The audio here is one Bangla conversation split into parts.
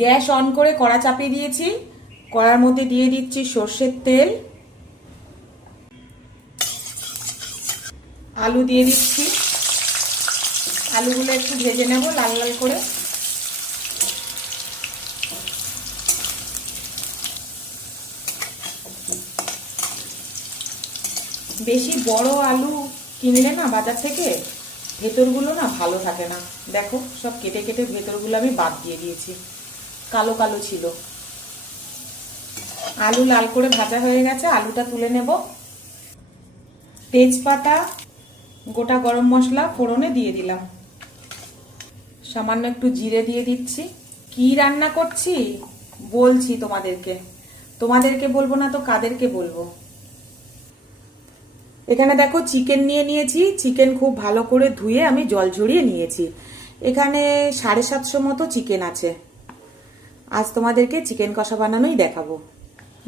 গ্যাস অন করে কড়া চাপিয়ে দিয়েছি। কড়ার মধ্যে দিয়ে দিচ্ছি সর্ষের তেল, আলু দিয়ে দিচ্ছি। আলুগুলো একটু ভেজে নেব লাল লাল করে। বেশি বড় আলু কিনলে না বাজার থেকে ভেতরগুলো না ভালো থাকে না। দেখো সব কেটে কেটে ভেতরগুলো আমি বাদ দিয়ে দিয়েছি, কালো কালো ছিল। আলু লাল করে ভাজা হয়ে গেছে, আলুটা তুলে নেব। তেজপাতা, গোটা গরম মশলা ফোড়নে দিয়ে দিলাম। সামান্য একটু জিরে দিয়ে দিচ্ছি। কি রান্না করছি বলছি তোমাদেরকে, তোমাদেরকে বলবো না তো কাদেরকে বলবো। এখানে দেখো চিকেন নিয়ে নিয়েছি। চিকেন খুব ভালো করে ধুয়ে আমি জল ঝরিয়ে নিয়েছি। এখানে 750 মতো চিকেন আছে। আজ তোমাদেরকে চিকেন কষা বানানোই দেখাবো।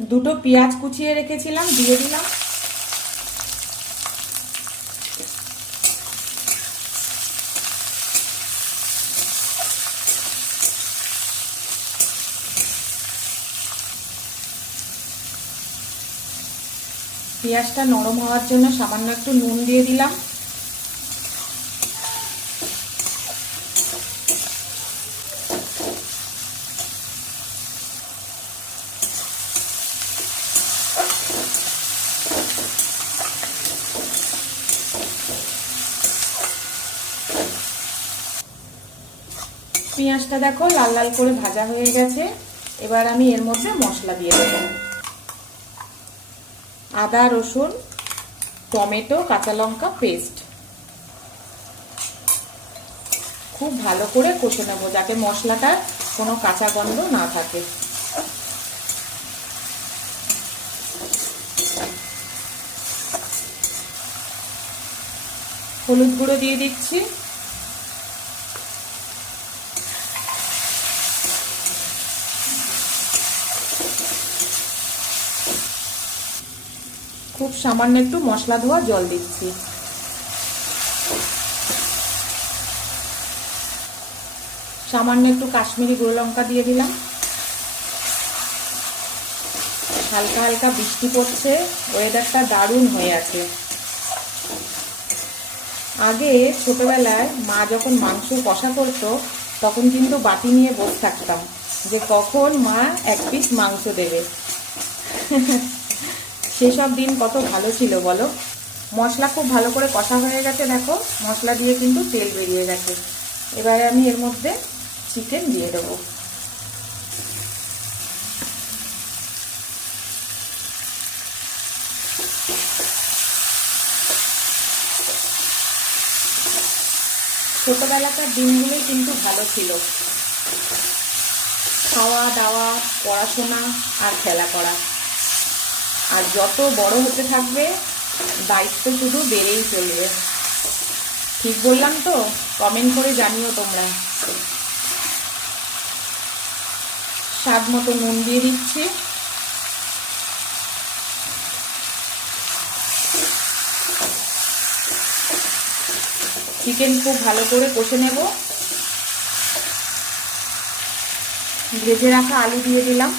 দুটো পেঁয়াজ কুচিয়ে রেখেছিলাম, দিয়ে দিলাম। পেঁয়াজটা নরম হওয়ার জন্য সামান্য একটু নুন দিয়ে দিলাম। পেঁয়াজটা দেখো লাল লাল করে ভাজা হয়ে গেছে। এবার আমি এর মধ্যে মশলা দিয়ে দেব। আদা, রসুন, টমেটো, কাঁচা লঙ্কা পেস্ট খুব ভালো করে কষে নেব, যাতে মশলাটার কোনো কাঁচা গন্ধ না থাকে। হলুদ গুঁড়ো দিয়ে দিচ্ছি। খুব সামান্য একটু মশলা ধোয়া জল দিচ্ছি। সামান্য একটু কাশ্মীরি গুঁড়ো লঙ্কা দিয়ে দিলাম। হালকা হালকা বৃষ্টি পড়ছে, ওয়েদারটা দারুণ হয়ে আছে। আগে ছোটবেলায় মা যখন মাংস কষা করতো তখন কিন্তু বাটি নিয়ে বসে থাকতাম যে কখন মা এক পিস মাংস দেবে। সেসব দিন কত ভালো ছিল বলো। মশলা খুব ভালো করে কষা হয়ে গেছে, দেখো মশলা দিয়ে কিন্তু তেল বেরিয়ে গেছে। এবারে আমি এর মধ্যে চিকেন দিয়ে দেবো। ছোটবেলাকার দিনগুলোই কিন্তু ভালো ছিল। খাওয়া দাওয়া, পড়াশোনা আর খেলা করা। আর যত বড় হতে থাকবে দায়িত্ব শুধু বেড়েই চলবে। ঠিক বললাম তো? কমেন্ট করে জানিও তোমরা। স্বাদ মতো নুন দিয়ে দিচ্ছি। চিকেন খুব ভালো করে কষে নেব। ভেজে রাখা আলু দিয়ে দিলাম।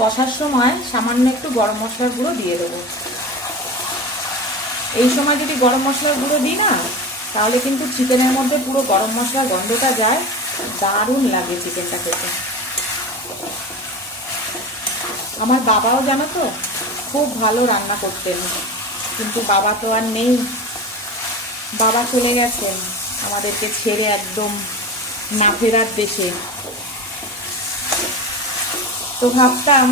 কষার সময় সামান্য একটু গরম মশলার গুঁড়ো দিয়ে দেবো। এই সময় যদি গরম মশলার গুঁড়ো দিই না, তাহলে কিন্তু চিকেনের মধ্যে পুরো গরম মশলার গন্ধটা যায়, দারুণ লাগে চিকেনটা খেতে। আমার বাবাও জানো তো খুব ভালো রান্না করতেন, কিন্তু বাবা তো আর নেই। বাবা চলে গেছেন আমাদেরকে ছেড়ে একদম না ফেরার দেশে। তো ভাবতাম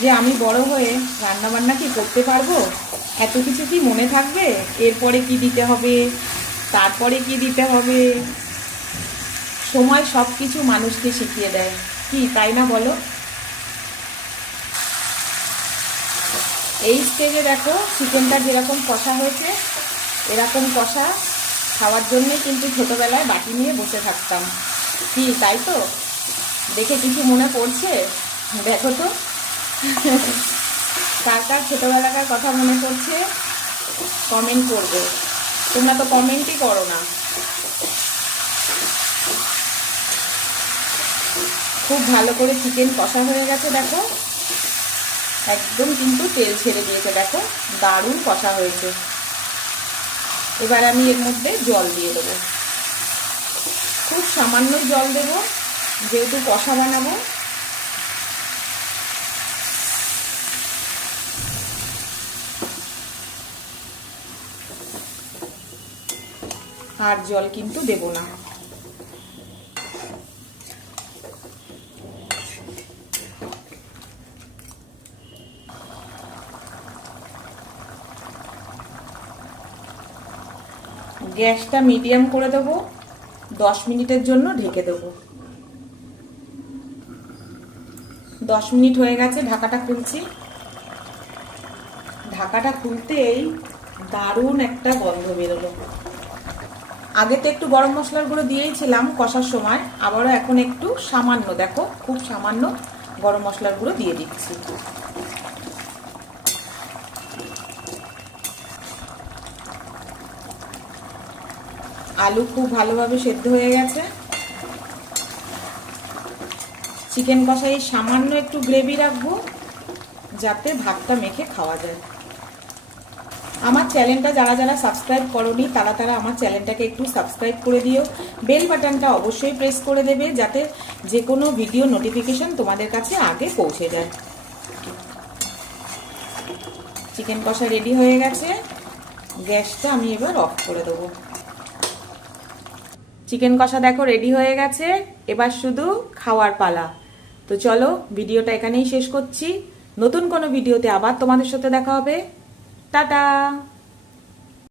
যে আমি বড় হয়ে রান্না বান্না কি করতে পারবো, এত কিছু কি মনে থাকবে, এরপরে কি দিতে হবে, তারপরে কি দিতে হবে। সময় সব কিছু মানুষকে শিখিয়ে দেয়, কি তাই না বলো? এই স্টেজে দেখো চিকেনটা যেরকম কষা হয়েছে, এরকম কষা খাওয়ার জন্যে কিন্তু ছোটবেলায় বাটি নিয়ে বসে থাকতাম। কি তাই তো? দেখে কিছু মনে পড়ছে? দেখো তো কার কার ছোটবেলাকার কথা মনে পড়ছে, কমেন্ট করবে। তোমরা তো কমেন্টই করো না। খুব ভালো করে চিকেন কষা হয়ে গেছে, দেখো একদম কিন্তু তেল ছেড়ে দিয়েছে, দেখো দারুণ কষা হয়েছে। এবার আমি এর মধ্যে জল দিয়ে দেবো, খুব সামান্যই জল দেবো যেহেতু কষা বানাবো। আর জল কিন্তু দেব না। গ্যাসটা মিডিয়াম করে দেবো, 10 মিনিটের জন্য ঢেকে দেবো। 10 মিনিট হয়ে গেছে, ঢাকাটা খুলছি। ঢাকাটা খুলতেই দারুণ একটা গন্ধ বেরোলো। আগে তো একটু গরম মশলার গুঁড়ো দিয়েছিলাম কষার সময়, আবারও এখন একটু সামান্য, দেখো খুব সামান্য গরম মশলার গুঁড়ো দিয়ে দিচ্ছি। আলু খুব ভালোভাবে সেদ্ধ হয়ে গেছে। চিকেন কষাই সামান্য একটু গ্রেভি রাখবো যাতে ভাতটা মেখে খাওয়া যায়। আমার চ্যানেলটা যারা যারা সাবস্ক্রাইব করোনি তারা তারা আমার চ্যানেলটাকে একটু সাবস্ক্রাইব করে দিও। বেল বাটনটা অবশ্যই প্রেস করে দেবে যাতে যে কোনো ভিডিও নোটিফিকেশন তোমাদের কাছে আগে পৌঁছে যায়। চিকেন কষা রেডি হয়ে গেছে, গ্যাসটা আমি এবার অফ করে দেবো। চিকেন কষা দেখো রেডি হয়ে গেছে, এবার শুধু খাওয়ার পালা। তো চলো ভিডিওটা এখানেই শেষ করছি, নতুন কোনো ভিডিওতে আবার তোমাদের সাথে দেখা হবে। টাটা।